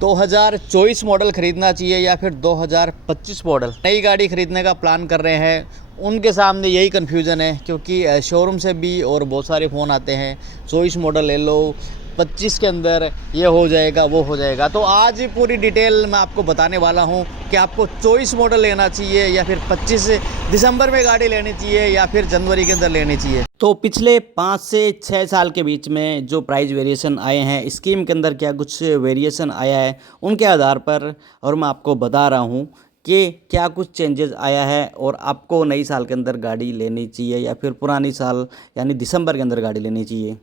2024 model ख़रीदना चाहिए या फिर 2025 मॉडल नई गाड़ी ख़रीदने का प्लान कर रहे हैं, उनके सामने यही कन्फ्यूज़न है। क्योंकि शोरूम से भी और बहुत सारे फ़ोन आते हैं, 24 मॉडल ले लो, 25 के अंदर ये हो जाएगा वो हो जाएगा। तो आज पूरी डिटेल मैं आपको बताने वाला हूँ कि आपको 24 मॉडल लेना चाहिए या फिर 25 दिसंबर में गाड़ी लेनी चाहिए या फिर जनवरी के अंदर लेनी चाहिए। तो पिछले 5 से 6 साल के बीच में जो प्राइस वेरिएशन आए हैं, स्कीम के अंदर क्या कुछ वेरिएशन आया है, उनके आधार पर और मैं आपको बता रहा हूँ कि क्या कुछ चेंजेस आया है और आपको नई साल के अंदर गाड़ी लेनी चाहिए या फिर पुरानी साल यानी दिसंबर के अंदर गाड़ी लेनी चाहिए।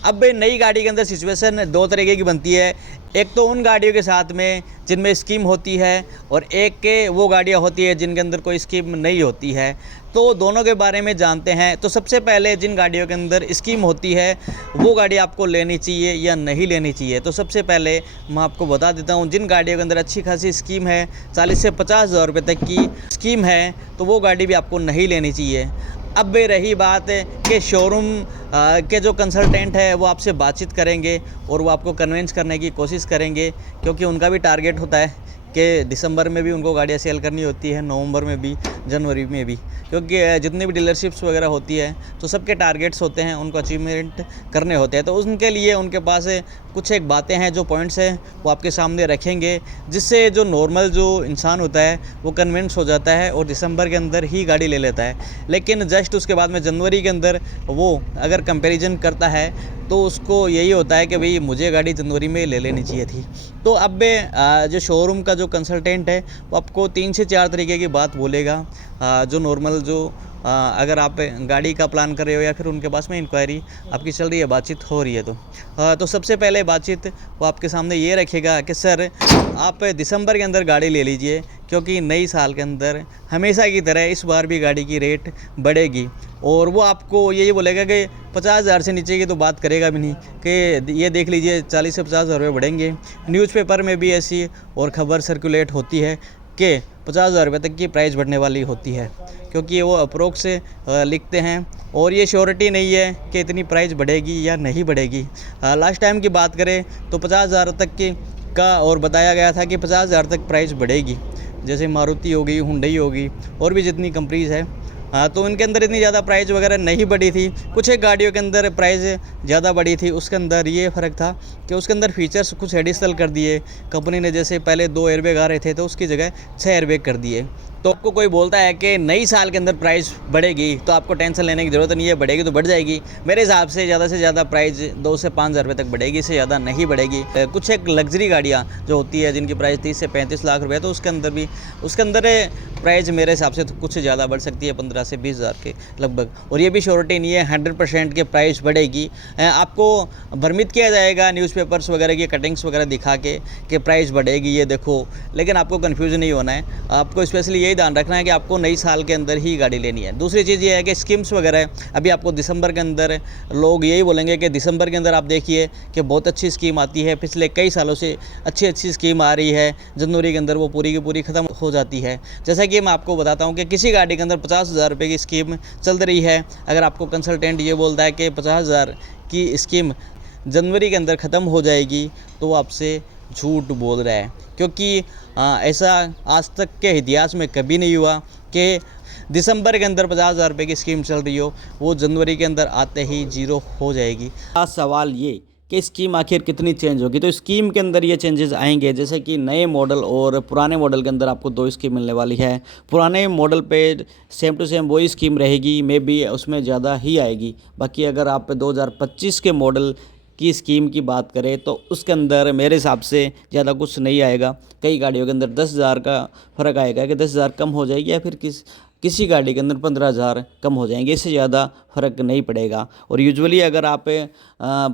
अब नई गाड़ी के अंदर सिचुएशन दो तरीके की बनती है। एक तो उन गाड़ियों के साथ में जिनमें स्कीम होती है और एक के वो गाड़ियाँ होती है जिनके अंदर कोई स्कीम नहीं होती है। तो दोनों के बारे में जानते हैं। तो सबसे पहले जिन गाड़ियों के अंदर स्कीम होती है वो गाड़ी आपको लेनी चाहिए या नहीं लेनी चाहिए। तो सबसे पहले मैं आपको बता देता हूँ, जिन गाड़ियों के अंदर अच्छी खासी स्कीम है, 40 से 50 हज़ार रुपये तक की स्कीम है, तो वो गाड़ी भी आपको नहीं लेनी चाहिए। अब रही बात कि शोरूम के जो कंसल्टेंट है वो आपसे बातचीत करेंगे और वो आपको कन्विंस करने की कोशिश करेंगे, क्योंकि उनका भी टारगेट होता है कि दिसंबर में भी उनको गाड़ियाँ सेल करनी होती है, नवंबर में भी, जनवरी में भी। क्योंकि जितनी भी डीलरशिप्स वगैरह होती है तो सबके टारगेट्स होते हैं, उनको अचीवमेंट करने होते हैं। तो उनके लिए उनके पास कुछ एक बातें हैं, जो पॉइंट्स हैं वो आपके सामने रखेंगे, जिससे जो नॉर्मल जो इंसान होता है वो कन्विंस हो जाता है और दिसंबर के अंदर ही गाड़ी ले लेता है। लेकिन जस्ट उसके बाद में जनवरी के अंदर वो अगर कंपैरिजन करता है तो उसको यही होता है कि भाई मुझे गाड़ी जनवरी में ले लेनी चाहिए थी। तो अब जो शोरूम का जो कंसल्टेंट है वो आपको 3 से 4 तरीके की बात बोलेगा। जो नॉर्मल जो अगर आप गाड़ी का प्लान कर रहे हो या फिर उनके पास में इंक्वायरी आपकी चल रही है, बातचीत हो रही है, तो सबसे पहले बातचीत वो आपके सामने ये रखेगा कि सर आप दिसंबर के अंदर गाड़ी ले लीजिए, क्योंकि नई साल के अंदर हमेशा की तरह इस बार भी गाड़ी की रेट बढ़ेगी। और वो आपको यही बोलेगा कि 50 हज़ार से नीचे की तो बात करेगा भी नहीं कि ये देख लीजिए 40 से 50 हज़ार रुपये बढ़ेंगे। न्यूज़पेपर में भी ऐसी और ख़बर सर्कुलेट होती है कि 50 हज़ार रुपये तक की प्राइस बढ़ने वाली होती है, क्योंकि वो अप्रोक्स लिखते हैं और ये श्योरिटी नहीं है कि इतनी प्राइस बढ़ेगी या नहीं बढ़ेगी। लास्ट टाइम की बात करें तो 50 हज़ार तक की का और बताया गया था कि 50 हज़ार तक प्राइस बढ़ेगी। जैसे मारुति होगी, हुंडई होगी और भी जितनी कंपनीज़ है, तो इनके अंदर इतनी ज़्यादा प्राइस वगैरह नहीं बढ़ी थी। कुछ एक गाड़ियों के अंदर प्राइस ज़्यादा बढ़ी थी। उसके अंदर ये फ़र्क था कि उसके अंदर फीचर्स कुछ एडिशनल कर दिए कंपनी ने। जैसे पहले 2 एयरबैग आ रहे थे तो उसकी जगह 6 एयरबैग कर दिए। तो आपको कोई बोलता है कि नई साल के अंदर प्राइस बढ़ेगी तो आपको टेंशन लेने की ज़रूरत नहीं है, बढ़ेगी तो बढ़ जाएगी। मेरे हिसाब से ज़्यादा प्राइस 2 से 5 हज़ार रुपये तक बढ़ेगी, इससे ज़्यादा नहीं बढ़ेगी। कुछ एक लग्जरी गाड़ियाँ जो होती है जिनकी प्राइस 30 से 35 लाख रुपये, तो उसके अंदर प्राइस मेरे हिसाब से तो कुछ ज़्यादा बढ़ सकती है, 15 से 20 हज़ार के लगभग। और ये भी श्योरिटी नहीं है 100% के प्राइस बढ़ेगी। आपको भ्रमित किया जाएगा न्यूज़पेपर्स वगैरह की कटिंग्स वगैरह दिखा के कि प्राइस बढ़ेगी, ये देखो। लेकिन आपको कन्फ्यूज़न नहीं होना है। आपको स्पेशली यही ध्यान रखना है कि आपको नई साल के अंदर ही गाड़ी लेनी है। दूसरी चीज़ ये है कि स्कीम्स वगैरह अभी आपको दिसंबर के अंदर लोग यही बोलेंगे कि दिसंबर के अंदर आप देखिए कि बहुत अच्छी स्कीम आती है। पिछले कई सालों से अच्छी स्कीम आ रही है, जनवरी के अंदर वो पूरी की पूरी ख़त्म हो जाती है। जैसा कि मैं आपको बताता हूँ कि किसी गाड़ी के अंदर 50 हज़ार रुपये की स्कीम चल रही है, अगर आपको कंसल्टेंट ये बोलता है कि 50 हज़ार की स्कीम जनवरी के अंदर ख़त्म हो जाएगी, तो वो आपसे झूठ बोल रहा है। क्योंकि ऐसा आज तक के इतिहास में कभी नहीं हुआ कि दिसंबर के अंदर 50 हज़ार रुपये की स्कीम चल रही हो, वो जनवरी के अंदर आते ही ज़ीरो हो जाएगी। सवाल ये कि स्कीम आखिर कितनी चेंज होगी। तो स्कीम के अंदर ये चेंजेस आएंगे, जैसे कि नए मॉडल और पुराने मॉडल के अंदर आपको 2 स्कीम मिलने वाली है। पुराने मॉडल पे सेम टू सेम वही स्कीम रहेगी, मे बी उसमें ज़्यादा ही आएगी। बाकी अगर आप 2025 के मॉडल की स्कीम की बात करें तो उसके अंदर मेरे हिसाब से ज़्यादा कुछ नहीं आएगा। कई गाड़ियों के अंदर 10 हज़ार का फ़र्क आएगा कि 10 हज़ार कम हो जाएगी, या फिर किसी गाड़ी के अंदर 15 हज़ार कम हो जाएंगे, इससे ज़्यादा फ़र्क नहीं पड़ेगा। और यूजुअली अगर आप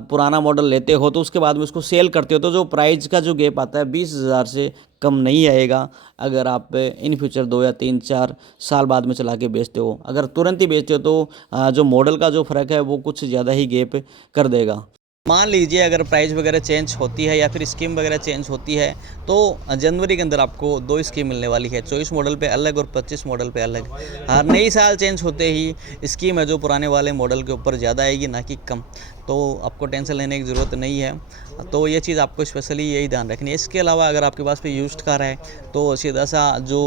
पुराना मॉडल लेते हो तो उसके बाद में उसको सेल करते हो तो जो प्राइस का जो गैप आता है 20 हज़ार से कम नहीं आएगा। अगर आप इन फ्यूचर 2 या 3-4 साल बाद में चला के बेचते हो, अगर तुरंत ही बेचते हो तो जो मॉडल का जो फ़र्क है वो कुछ ज़्यादा ही गैप कर देगा। मान लीजिए अगर प्राइस वगैरह चेंज होती है या फिर स्कीम वगैरह चेंज होती है तो जनवरी के अंदर आपको 2 स्कीम मिलने वाली है, 24 मॉडल पे अलग और 25 मॉडल पे अलग। हर नई साल चेंज होते ही स्कीम है जो पुराने वाले मॉडल के ऊपर ज़्यादा आएगी, ना कि कम। तो आपको टेंशन लेने की ज़रूरत नहीं है। तो ये चीज़ आपको स्पेशली यही ध्यान रखनी है। इसके अलावा अगर आपके पास पे यूज्ड कार है तो सीधा सा जो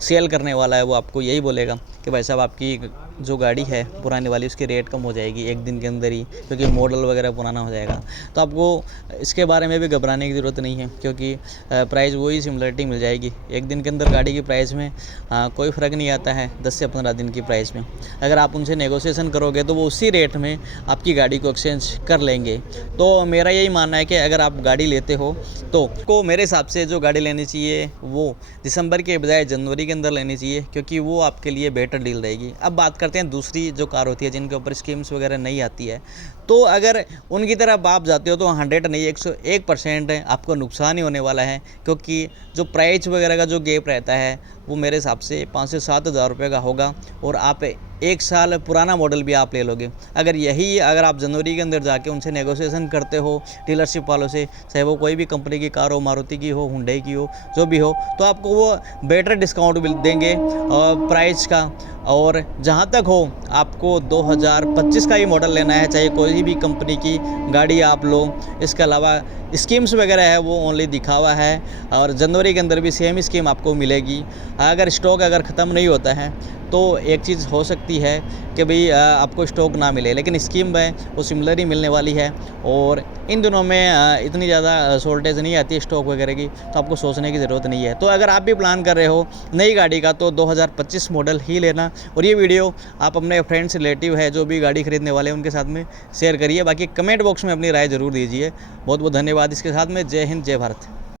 सेल करने वाला है वो आपको यही बोलेगा कि भाई साहब आपकी जो गाड़ी है पुरानी वाली उसकी रेट कम हो जाएगी एक दिन के अंदर ही, क्योंकि मॉडल वगैरह पुराना हो जाएगा। तो आपको इसके बारे में भी घबराने की ज़रूरत नहीं है, क्योंकि प्राइस वही सिमिलरिटी मिल जाएगी। एक दिन के अंदर गाड़ी की प्राइस में कोई फ़र्क नहीं आता है 10 से 15 दिन की प्राइस में। अगर आप उनसे नेगोशिएशन करोगे तो वो उसी रेट में आपकी गाड़ी को एक्सचेंज कर लेंगे। तो मेरा यही मानना है कि अगर आप गाड़ी लेते हो तो को मेरे हिसाब से जो गाड़ी लेनी चाहिए वो दिसंबर के बजाय जनवरी के अंदर लेनी चाहिए, क्योंकि वो आपके लिए बेटर डील रहेगी। अब बात करते हैं दूसरी जो कार होती है जिनके ऊपर स्कीम्स वगैरह नहीं आती है, तो अगर उनकी तरफ आप जाते हो तो 100 नहीं 101% आपको नुकसान ही होने वाला है, क्योंकि जो प्राइस वगैरह का जो गैप रहता है वो मेरे हिसाब से 5 से 7 हज़ार रुपये का होगा, और आप 1 साल पुराना मॉडल भी आप ले लोगे। अगर आप जनवरी के अंदर जाके उनसे नेगोशिएशन करते हो डीलरशिप वालों से, चाहे वो कोई भी कंपनी की कार हो, मारुति की हो, हुंडई की हो, जो भी हो, तो आपको वो बेटर डिस्काउंट भी देंगे प्राइस का। और जहाँ तक हो आपको 2025 का ही मॉडल लेना है, चाहे कोई भी कंपनी की गाड़ी आप लो। इसके अलावा स्कीम्स वगैरह है वो ओनली दिखावा है, और जनवरी के अंदर भी सेम स्कीम आपको मिलेगी। अगर स्टॉक अगर ख़त्म नहीं होता है तो एक चीज़ हो सकती है कि भाई आपको स्टॉक ना मिले, लेकिन स्कीम है वो सिमिलर ही मिलने वाली है। और इन दिनों में इतनी ज़्यादा शॉर्टेज नहीं आती है स्टॉक वगैरह की, तो आपको सोचने की ज़रूरत नहीं है। तो अगर आप भी प्लान कर रहे हो नई गाड़ी का तो 2025 मॉडल ही लेना। और ये वीडियो आप अपने फ्रेंड्स रिलेटिव है जो भी गाड़ी खरीदने वाले हैं उनके साथ में शेयर करिए। बाकी कमेंट बॉक्स में अपनी राय ज़रूर दीजिए। बहुत बहुत धन्यवाद। इसके साथ में जय हिंद, जय भारत।